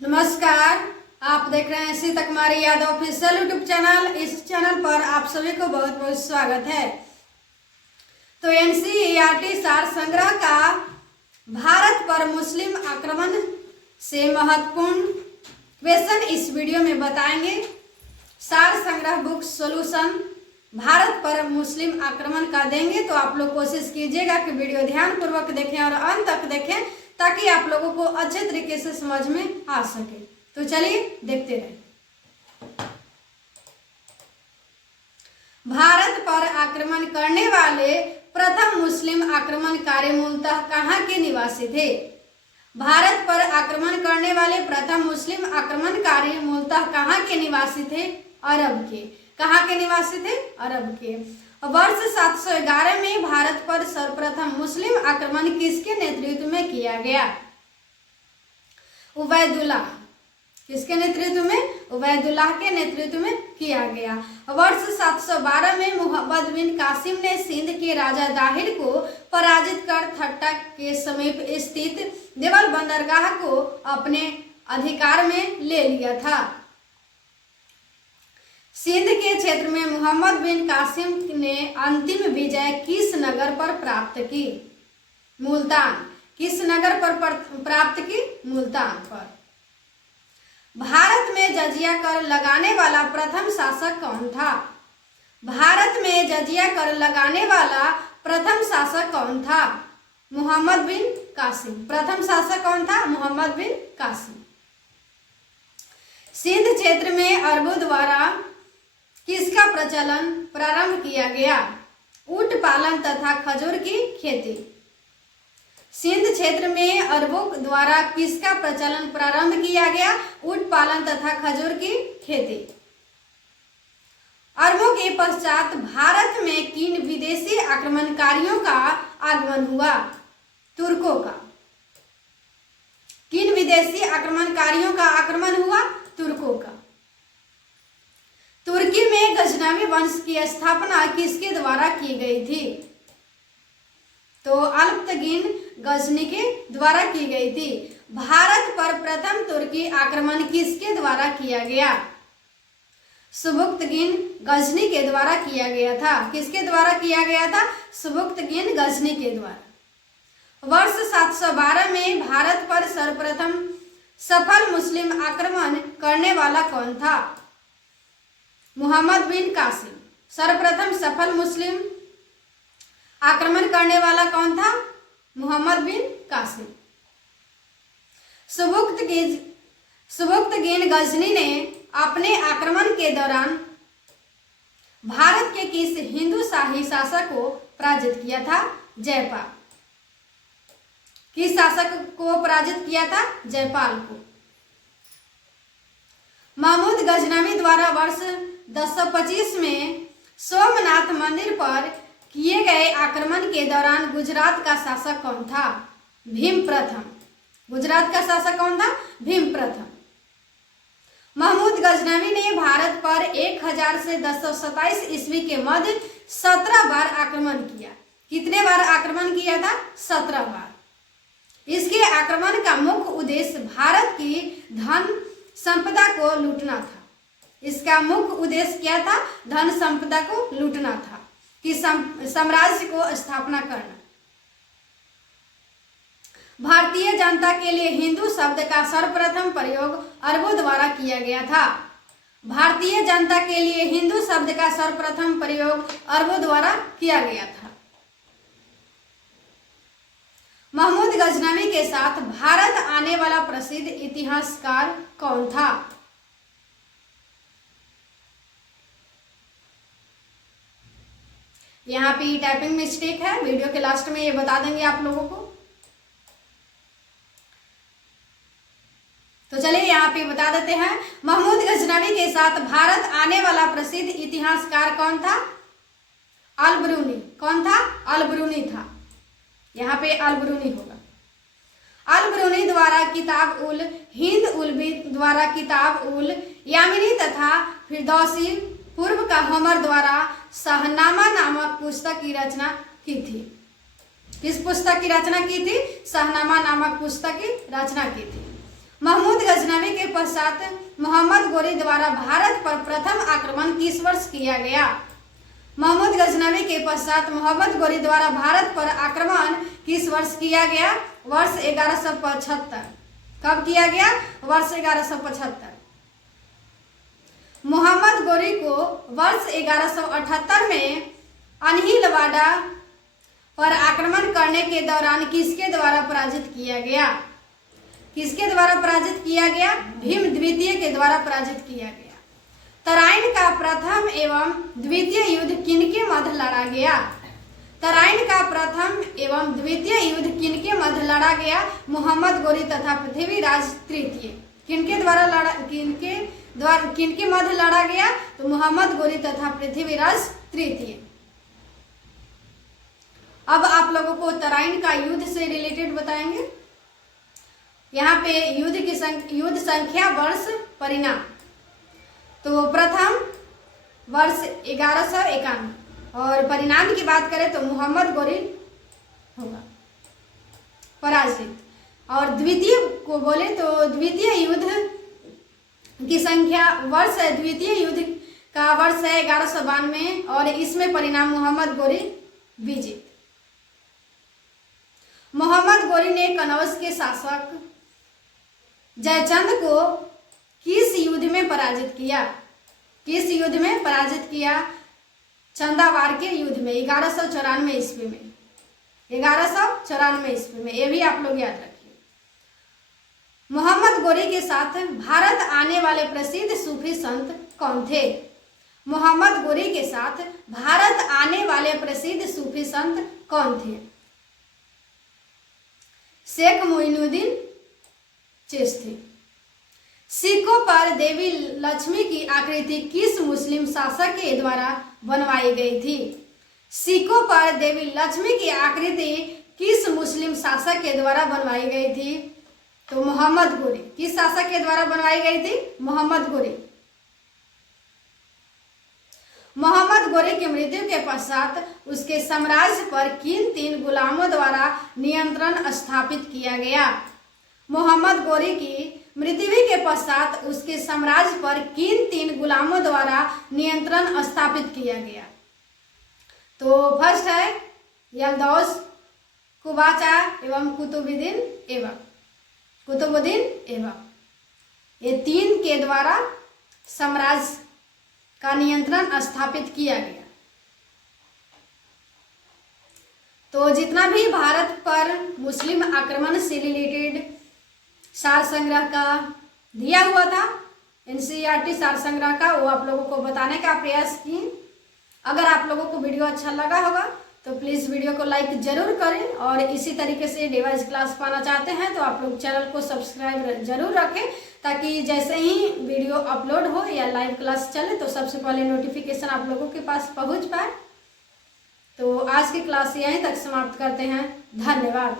नमस्कार। आप देख रहे हैं सीता कुमारी यादव ऑफिशियल यूट्यूब चैनल। इस चैनल पर आप सभी को बहुत बहुत स्वागत है। तो एनसीईआरटी सार संग्रह का भारत पर मुस्लिम आक्रमण से महत्वपूर्ण क्वेश्चन इस वीडियो में बताएंगे। सार संग्रह बुक सॉल्यूशन भारत पर मुस्लिम आक्रमण का देंगे, तो आप लोग कोशिश कीजिएगा कि वीडियो ध्यानपूर्वक देखें और अंत तक देखें ताकि आप लोगों को अच्छे तरीके से समझ में आ सके। तो चलिए देखते रहें। भारत पर आक्रमण करने वाले प्रथम मुस्लिम आक्रमणकारी मूलतः कहाँ के निवासी थे? भारत पर आक्रमण करने वाले प्रथम मुस्लिम आक्रमणकारी मूलतः कहाँ के निवासी थे? अरब के। कहाँ के निवासी थे? अरब के। वर्ष 711 में भारत पर सर्वप्रथम मुस्लिम आक्रमण किसके नेतृत्व में किया गया? उबैदुल्लाह। किसके नेतृत्व में? उबैदुल्लाह के नेतृत्व में किया गया। वर्ष 712 में मोहम्मद बिन कासिम ने सिंध के राजा दाहिर को पराजित कर ठट्टा के समीप स्थित देवल बंदरगाह को अपने अधिकार में ले लिया था। सिंध के क्षेत्र में मोहम्मद बिन कासिम ने अंतिम विजय किस नगर पर प्राप्त की? मुल्तान। किस नगर पर प्राप्त की? मुल्तान पर। भारत में जजिया कर लगाने वाला प्रथम शासक कौन था? भारत में जजिया कर लगाने वाला प्रथम शासक कौन था? मोहम्मद बिन कासिम। प्रथम शासक कौन था? मोहम्मद बिन कासिम। सिंध क्षेत्र में अरबों द्वारा किसका प्रचलन प्रारंभ किया गया? ऊंट पालन तथा खजूर की खेती। सिंध क्षेत्र में अरबों द्वारा किसका प्रचलन प्रारंभ किया गया? ऊंट पालन तथा खजूर की खेती। अरबों के पश्चात भारत में किन विदेशी आक्रमणकारियों का आगमन हुआ? तुर्कों का। किन विदेशी आक्रमणकारियों का आक्रमण हुआ? तुर्कों का। तुर्की में गजनवी वंश की स्थापना किसके द्वारा की गई थी? तो अल्पतगिन गजनी के द्वारा की गई थी। भारत पर प्रथम तुर्की आक्रमण किसके द्वारा किया गया? सुबुक्तगिन गजनी के द्वारा किया गया था। किसके द्वारा किया गया था? सुबुक्तगिन गजनी के द्वारा। वर्ष 712 में भारत पर सर्वप्रथम सफल मुस्लिम आक्रमण करने वाला कौन था? मोहम्मद बिन कासिम। सर्वप्रथम सफल मुस्लिम आक्रमण करने वाला कौन था? मोहम्मद बिन कासिम। सुबुक्तगिन गजनी ने अपने आक्रमण के दौरान भारत के किस हिंदू शाही शासक को पराजित किया था? जयपाल। किस शासक को पराजित किया था? जयपाल को। महमूद गजनवी द्वारा वर्ष 1025 में सोमनाथ मंदिर पर किए गए आक्रमण के दौरान गुजरात का शासक कौन था? भीम प्रथम। गुजरात का शासक कौन था? भीम प्रथम। महमूद गजनवी ने भारत पर 1000 से 1027 ईस्वी के मध्य 17 बार आक्रमण किया। कितने बार आक्रमण किया था? 17 बार। इसके आक्रमण का मुख्य उद्देश्य भारत की धन संपदा को लूटना था। इसका मुख्य उद्देश्य क्या था? धन संपदा को लूटना था, कि साम्राज्य को स्थापना करना। भारतीय जनता के लिए हिंदू शब्द का सर्वप्रथम प्रयोग अरबों द्वारा किया गया था। भारतीय जनता के लिए हिंदू शब्द का सर्वप्रथम प्रयोग अरबों द्वारा किया गया था। महमूद गजनवी के साथ भारत आने वाला प्रसिद्ध इतिहासकार कौन था? यहाँ पे टाइपिंग मिस्टेक है, वीडियो के लास्ट में ये बता देंगे आप लोगों को। तो चलिए यहाँ पे बता देते हैं। महमूद गजनवी के साथ भारत आने वाला प्रसिद्ध इतिहासकार कौन था? अल-बरूनी। कौन था? अल-बरूनी था। यहाँ पे अल-बरूनी होगा। अल-बरूनी द्वारा किताब उल हिंद, उलबी द्वारा किताब उल यामिनी तथा फिरदौसी, पूर्व का होमर द्वारा शाहनामा नामक पुस्तक की रचना की थी। किस पुस्तक की रचना की थी? शाहनामा नामक पुस्तक की रचना की थी। महमूद गजनवी पश्चात मोहम्मद गोरी द्वारा भारत पर प्रथम आक्रमण किस वर्ष किया गया? महमूद गजनवी के पश्चात मोहम्मद गोरी द्वारा भारत पर आक्रमण किस वर्ष किया गया? वर्ष 1175। कब किया गया? वर्ष 1175। मोहम्मद गोरी को वर्ष 1178 में अनहिलवाड़ा पर आक्रमण करने के दौरान किसके द्वारा पराजित किया गया? किसके द्वारा पराजित किया गया? भीम द्वितीय के द्वारा पराजित किया गया। तराइन का प्रथम एवं द्वितीय युद्ध किनके मध्य लड़ा गया? तराइन का प्रथम एवं द्वितीय युद्ध किनके मध्य लड़ा गया? मोहम्मद गोरी तथा पृथ्वीराज तृतीय। किनके मध्य लड़ा गया? तो मोहम्मद गोरी तथा पृथ्वीराज तृतीय। अब आप लोगों को तराइन का युद्ध से रिलेटेड बताएंगे। यहाँ पे युद्ध संख्या, वर्ष, परिणाम। तो प्रथम वर्ष 1151 और परिणाम की बात करें तो मोहम्मद गोरी होगा पराजित। और द्वितीय को बोले तो द्वितीय युद्ध की संख्या, वर्ष है द्वितीय युद्ध का वर्ष है 1192 और इसमें परिणाम मोहम्मद गोरी विजित। मोहम्मद गोरी ने कनौज के शासक जयचंद को किस युद्ध में पराजित किया? किस युद्ध में पराजित किया? चंदावार के युद्ध में 1194 ईस्वी में। 1194 ईस्वी में, ये भी आप लोग याद रखिए। मोहम्मद गोरी के साथ भारत आने वाले प्रसिद्ध सूफी संत कौन थे? मोहम्मद गोरी के साथ भारत आने वाले प्रसिद्ध सूफी संत कौन थे? शेख मोइनुद्दीन चिश्ती। सिक्कों पर देवी लक्ष्मी की आकृति किस मुस्लिम शासक के द्वारा बनवाई गई थी? सिक्कों पर देवी लक्ष्मी की आकृति किस मुस्लिम शासक के द्वारा बनवाई गई थी? तो मोहम्मद गोरी। किस शासक के द्वारा बनवाई गई थी? मोहम्मद गोरी। मोहम्मद गोरी की मृत्यु के पश्चात उसके साम्राज्य पर किन 3 गुलामों द्वारा नियंत्रण स्थापित किया गया? मोहम्मद गोरी की मृत्यु के पश्चात उसके साम्राज्य पर किन 3 गुलामों द्वारा नियंत्रण स्थापित किया गया? तो फर्स्ट है यल्दौस, कुबाचा एवं कुतुबुद्दीन ऐबक। ये 3 के द्वारा साम्राज्य का नियंत्रण स्थापित किया गया। तो जितना भी भारत पर मुस्लिम आक्रमण से रिलेटेड सार संग्रह का दिया हुआ था, एनसीईआरटी सार संग्रह का, वो आप लोगों को बताने का प्रयास किए। अगर आप लोगों को वीडियो अच्छा लगा होगा तो प्लीज़ वीडियो को लाइक जरूर करें और इसी तरीके से डिवाइस क्लास पाना चाहते हैं तो आप लोग चैनल को सब्सक्राइब जरूर रखें, ताकि जैसे ही वीडियो अपलोड हो या लाइव क्लास चले तो सबसे पहले नोटिफिकेशन आप लोगों के पास पहुंच पाए। तो आज की क्लास यहीं तक समाप्त करते हैं। धन्यवाद।